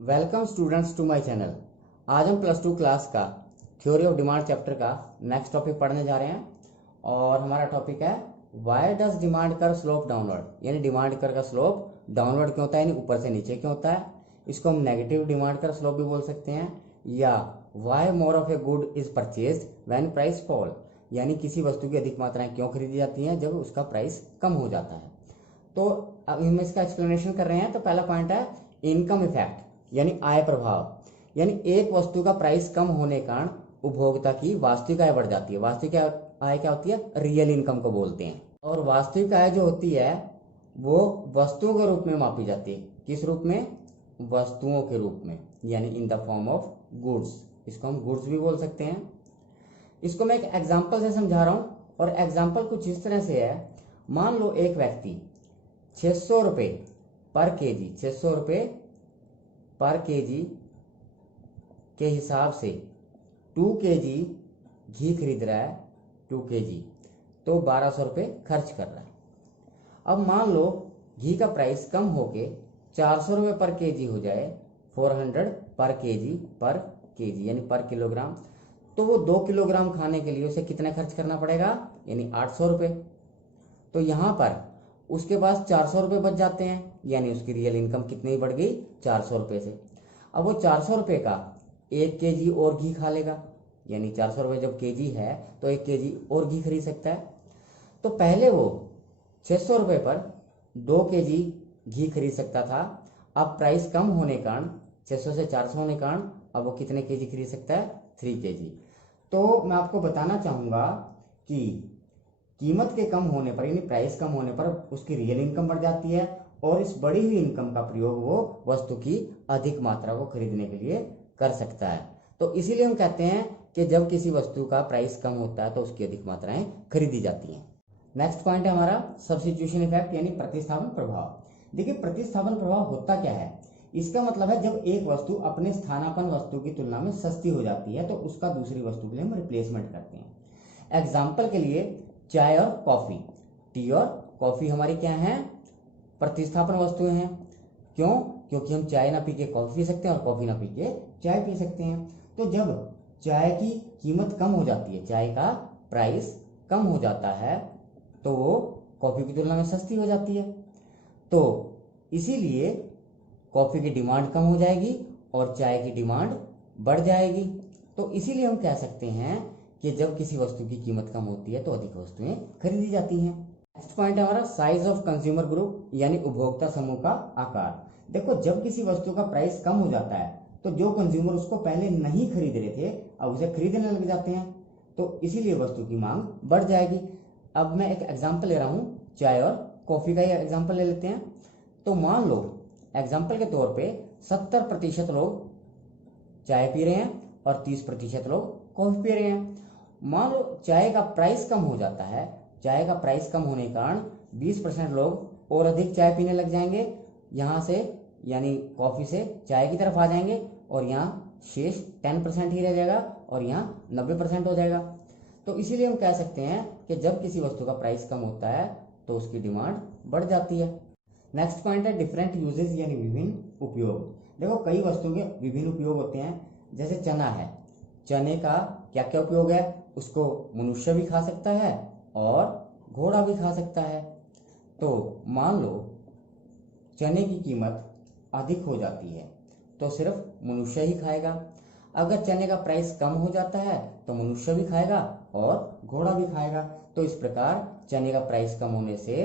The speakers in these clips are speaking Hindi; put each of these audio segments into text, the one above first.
Welcome students to my channel. आज हम प्लस टू क्लास का थ्योरी ऑफ डिमांड चैप्टर का नेक्स्ट टॉपिक पढ़ने जा रहे हैं और हमारा टॉपिक है why does demand curve slope downward, यानी डिमांड कर्व का स्लोप डाउनवर्ड क्यों होता है, यानी ऊपर से नीचे क्यों होता है। इसको हम नेगेटिव डिमांड कर्व स्लोप भी बोल सकते हैं, या why more of a good is purchase when price fall, यानी किसी वस्तु की अधिक मात्राएं क्यों खरीदी जाती हैं जब उसका प्राइस कम हो जाता है। तो अब हम इसका एक्सप्लेनेशन कर रहे हैं। तो पहला पॉइंट है इनकम इफेक्ट, यानी आय प्रभाव। यानी एक वस्तु का प्राइस कम होने के कारण उपभोक्ता की वास्तविक आय बढ़ जाती है। वास्तविक आय क्या होती है? रियल इनकम को बोलते हैं। और वास्तविक आय जो होती है वो वस्तुओं के रूप में मापी जाती है। किस रूप में? वस्तुओं के रूप में, यानी in the form of goods. इसको हम गुड्स भी बोल सकते हैं। इसको मैं एक एग्जाम्पल से समझा रहा हूं, और एग्जाम्पल कुछ इस तरह से है। मान लो एक व्यक्ति 600 रुपये पर केजी, 600 रुपये पर केजी के हिसाब से 2 केजी घी खरीद रहा है, 2 केजी, तो 1200 रुपये खर्च कर रहा है। अब मान लो घी का प्राइस कम होके 400 रुपये पर केजी हो जाए, 400 पर केजी यानी पर किलोग्राम, तो वो 2 किलोग्राम खाने के लिए उसे कितना खर्च करना पड़ेगा? यानी 800 रुपये। तो यहाँ पर उसके पास 400 रुपये बच जाते हैं, यानी उसकी रियल इनकम कितनी बढ़ गई? 400 रुपये से। अब वो 400 रुपये का 1 केजी और घी खा लेगा, यानी 400 रुपये जब केजी है तो 1 केजी और घी खरीद सकता है। तो पहले वो 600 रुपये पर 2 केजी घी खरीद सकता था। अब प्राइस कम होने के कारण, 600 से 400 होने के कारण, अब वो कितने केजी खरीद सकता है? 3 केजी। तो मैं आपको बताना चाहूँगा कि कीमत के कम होने पर, यानी प्राइस कम होने पर उसकी रियल इनकम बढ़ जाती है, और इस बढ़ी हुई इनकम का प्रयोग वो वस्तु की अधिक मात्रा को खरीदने के लिए कर सकता है। तो इसीलिए हम कहते हैं कि जब किसी वस्तु का प्राइस कम होता है तो उसकी अधिक मात्राएं खरीदी जाती हैं। नेक्स्ट पॉइंट है हमारा सब्स्टिट्यूशन इफेक्ट, यानी प्रतिस्थापन प्रभाव। देखिए, प्रतिस्थापन प्रभाव होता क्या है? इसका मतलब है जब एक वस्तु अपने स्थानापन्न वस्तु की तुलना में सस्ती हो जाती है तो उसका दूसरी वस्तु के लिए हम रिप्लेसमेंट करते हैं। एग्जाम्पल के लिए चाय और कॉफी, टी और कॉफी हमारी क्या है? प्रतिस्थापन वस्तुएं हैं। क्यों? क्योंकि हम चाय ना पी के कॉफी पी सकते हैं और कॉफी ना पी के चाय पी सकते हैं। तो जब चाय की कीमत कम हो जाती है, चाय का प्राइस कम हो जाता है, तो वो कॉफी की तुलना में सस्ती हो जाती है। तो इसीलिए कॉफी की डिमांड कम हो जाएगी और चाय की डिमांड बढ़ जाएगी। तो इसीलिए हम कह सकते हैं कि जब किसी वस्तु की कीमत कम होती है तो अधिक वस्तुएं खरीदी जाती हैं। नेक्स्ट पॉइंट है हमारा साइज ऑफ कंज्यूमर ग्रुप, यानी उपभोक्ता समूह का आकार। देखो, जब किसी वस्तु का प्राइस कम हो जाता है तो जो कंज्यूमर उसको पहले नहीं खरीद रहे थे अब उसे खरीदने लग जाते हैं, तो इसीलिए वस्तु की मांग बढ़ जाएगी। अब मैं एक एग्जाम्पल ले रहा हूँ, चाय और कॉफी का ही एग्जाम्पल ले लेते हैं। तो मान लो एग्जाम्पल के तौर पे 70% लोग चाय पी रहे हैं और 30% लोग कॉफी पी रहे हैं। मान लो चाय का प्राइस कम हो जाता है, चाय का प्राइस कम होने के कारण 20% लोग और अधिक चाय पीने लग जाएंगे, यहाँ से यानी कॉफी से चाय की तरफ आ जाएंगे, और यहाँ शेष 10% ही रह जाएगा और यहाँ 90% हो जाएगा। तो इसीलिए हम कह सकते हैं कि जब किसी वस्तु का प्राइस कम होता है तो उसकी डिमांड बढ़ जाती है। नेक्स्ट पॉइंट है डिफरेंट यूजेस, यानी विभिन्न उपयोग। देखो, कई वस्तुओं के विभिन्न उपयोग होते हैं। जैसे चना है, चने का क्या क्या उपयोग है? उसको मनुष्य भी खा सकता है और घोड़ा भी खा सकता है। तो मान लो चने की कीमत अधिक हो जाती है तो सिर्फ मनुष्य ही खाएगा। अगर चने का प्राइस कम हो जाता है तो मनुष्य भी खाएगा और घोड़ा भी खाएगा। तो इस प्रकार चने का प्राइस कम होने से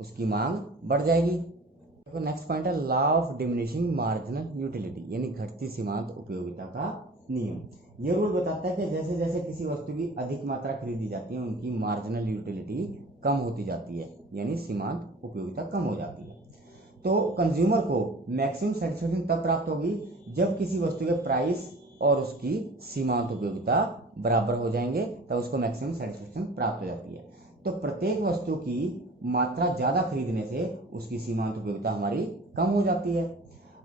उसकी मांग बढ़ जाएगी। देखो, नेक्स्ट पॉइंट है law of diminishing marginal utility, यानी घटती सीमांत उपयोगिता का नियम। ये रूल बताता है कि जैसे जैसे किसी वस्तु की अधिक मात्रा खरीदी जाती है उनकी मार्जिनल यूटिलिटी कम होती जाती है, यानी सीमांत उपयोगिता कम हो जाती है। तो कंज्यूमर को मैक्सिमम सेटिस्फेक्शन तब प्राप्त होगी जब किसी वस्तु के प्राइस और उसकी सीमांत उपयोगिता बराबर हो जाएंगे, तब उसको मैक्सिमम सेटिस्फेक्शन प्राप्त हो जाती है। तो प्रत्येक वस्तु की मात्रा ज्यादा खरीदने से उसकी सीमांत उपयोगिता हमारी कम हो जाती है,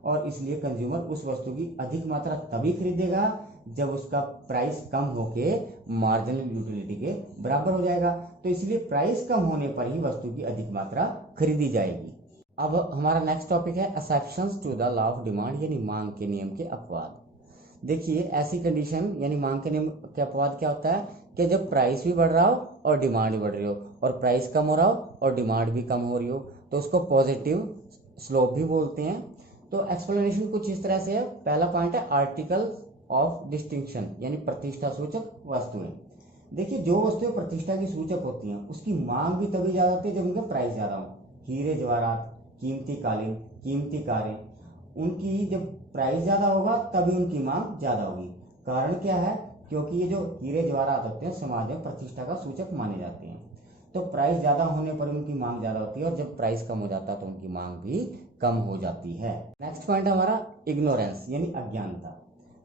और इसलिए कंज्यूमर उस वस्तु की अधिक मात्रा तभी खरीदेगा जब उसका प्राइस कम होके मार्जिनल यूटिलिटी के बराबर हो जाएगा। तो इसलिए प्राइस कम होने पर ही वस्तु की अधिक मात्रा खरीदी जाएगी। अब हमारा नेक्स्ट टॉपिक है exceptions to the law of demand यानी मांग के नियम के अपवाद। देखिए ऐसी कंडीशन यानी मांग के नियम के अपवाद क्या होता है कि जब प्राइस भी बढ़ रहा हो और डिमांड भी बढ़ रही हो, और प्राइस कम हो रहा हो और डिमांड भी कम हो रही हो, तो उसको पॉजिटिव स्लोप भी बोलते हैं। तो एक्सप्लेनेशन कुछ इस तरह से है। पहला पॉइंट है आर्टिकल ऑफ डिस्टिंक्शन यानी प्रतिष्ठा सूचक वस्तुएं। देखिए जो वस्तुएं प्रतिष्ठा की सूचक होती हैं उसकी मांग भी तभी ज्यादा होती है जब उनका प्राइस ज्यादा हो। हीरे जवाहरात, कीमती कालीन, कीमती कारें, उनकी जब प्राइस ज्यादा होगा तभी उनकी मांग ज्यादा होगी। कारण क्या है? क्योंकि ये जो हीरे जवाहरात होते हैं समाज में प्रतिष्ठा का सूचक माने जाते हैं, तो प्राइस ज्यादा होने पर उनकी मांग ज्यादा होती है, और जब प्राइस कम हो जाता है तो उनकी मांग भी कम हो जाती है। नेक्स्ट पॉइंट है हमारा इग्नोरेंस यानी अज्ञानता।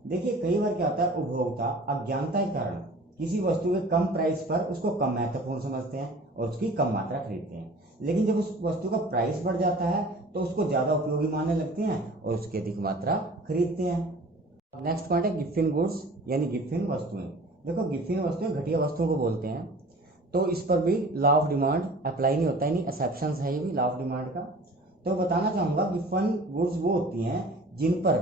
देखिए कई बार क्या होता है, उपभोक्ता अज्ञानता के कारण किसी वस्तु के कम प्राइस पर उसको कम महत्वपूर्ण समझते हैं और उसकी कम मात्रा खरीदते हैं, लेकिन जब उस वस्तु का प्राइस बढ़ जाता है तो उसको ज्यादा उपयोगी मानने लगते हैं और उसकी अधिक मात्रा खरीदते हैं। नेक्स्ट पॉइंट है गिफिन गुड्स यानी गिफिन वस्तुएं। देखो गिफिन वस्तुएं घटिया वस्तुओं को बोलते हैं, तो इस पर भी लॉ ऑफ डिमांड अप्लाई नहीं होता है, नहीं एक्सेप्शंस है ये भी लॉ ऑफ डिमांड का। तो बताना चाहूंगा गिफिन गुड्स वो होती हैं जिन पर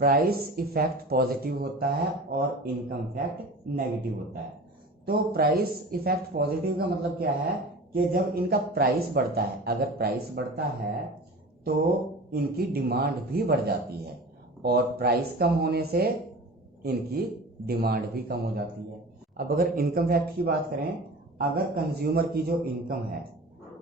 प्राइस इफेक्ट पॉजिटिव होता है और इनकम इफेक्ट नेगेटिव होता है। तो प्राइस इफेक्ट पॉजिटिव का मतलब क्या है कि जब इनका प्राइस बढ़ता है, अगर प्राइस बढ़ता है तो इनकी डिमांड भी बढ़ जाती है, और प्राइस कम होने से इनकी डिमांड भी कम हो जाती है। अब अगर इनकम फैक्ट की बात करें, अगर कंज्यूमर की जो इनकम है,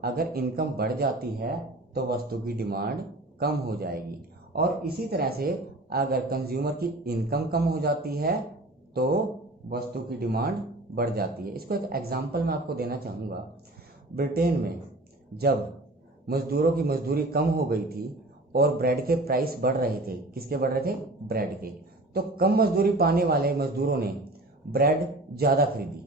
अगर इनकम बढ़ जाती है तो वस्तु की डिमांड कम हो जाएगी, और इसी तरह से अगर कंज्यूमर की इनकम कम हो जाती है तो वस्तु की डिमांड बढ़ जाती है। इसको एक एग्जांपल मैं आपको देना चाहूँगा। ब्रिटेन में जब मजदूरों की मजदूरी कम हो गई थी और ब्रेड के प्राइस बढ़ रहे थे, किसके बढ़ रहे थे? ब्रेड के। तो कम मजदूरी पाने वाले मजदूरों ने ब्रेड ज़्यादा खरीदी,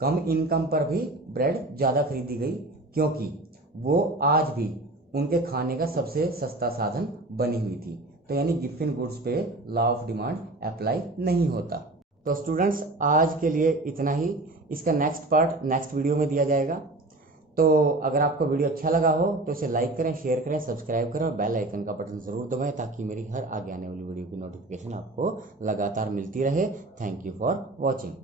कम इनकम पर भी ब्रेड ज़्यादा खरीदी गई, क्योंकि वो आज भी उनके खाने का सबसे सस्ता साधन बनी हुई थी। तो यानी गिफिन गुड्स पे लॉ ऑफ डिमांड अप्लाई नहीं होता। तो स्टूडेंट्स आज के लिए इतना ही। इसका नेक्स्ट पार्ट नेक्स्ट वीडियो में दिया जाएगा। तो अगर आपको वीडियो अच्छा लगा हो तो इसे लाइक करें, शेयर करें, सब्सक्राइब करें और बेल आइकन का बटन जरूर दबाएं, ताकि मेरी हर आगे आने वाली वीडियो की नोटिफिकेशन आपको लगातार मिलती रहे। Thank you for watching.